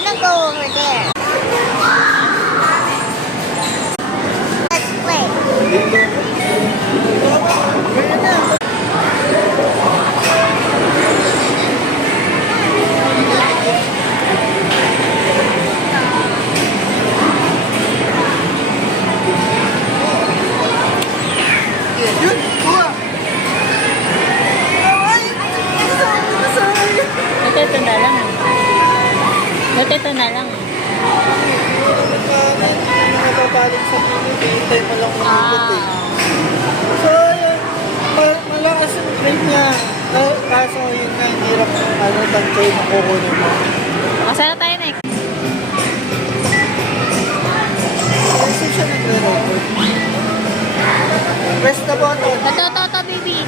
gonna go over there. Let's play. Ito na lang. Ito na lang. Nakabalik sa pilit, hintay mo lang umikot eh. So, yun, malakas yung grade niya. Kaso yun nga, hindi hirap tansay na kukunin mo. Kasana tayo next. Kasi siya nagre-robot. Press the button. Ito, baby.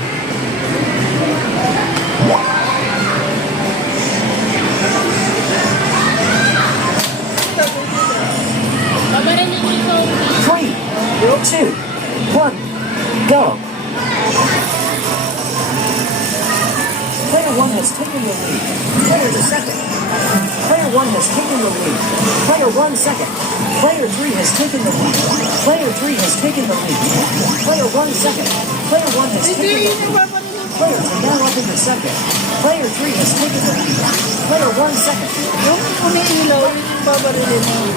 Babarin niyo ito. 3, 2, 1, go! Player 1 has taken the lead. Player 2 second. Player 1 has taken the lead. Player 1 second. Player 3 has taken the lead. Player 3 has taken the lead. Player 1 second. Player 1 has taken the lead. Players are now up in the second. Player 3 has taken the lead. Player 1 second. Yung umiilaw, yun yung babarilin mo.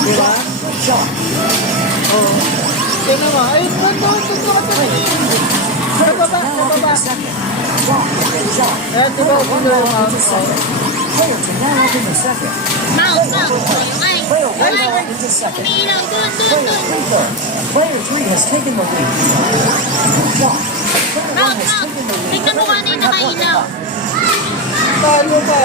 Diba? Shot. Oo. Kaya naman, ayun, ito ka sa baba, sa baba. Ayan, diba, ulo yung mouse. Players are now up in the second. Mouse. Ay. Player 1 now up in the second. Umiilaw. Doon. Player 3 third. Player 3 has taken the lead. Shot. Player 1 has taken the lead. Tingnan mo kanina nakailaw. Talo ka.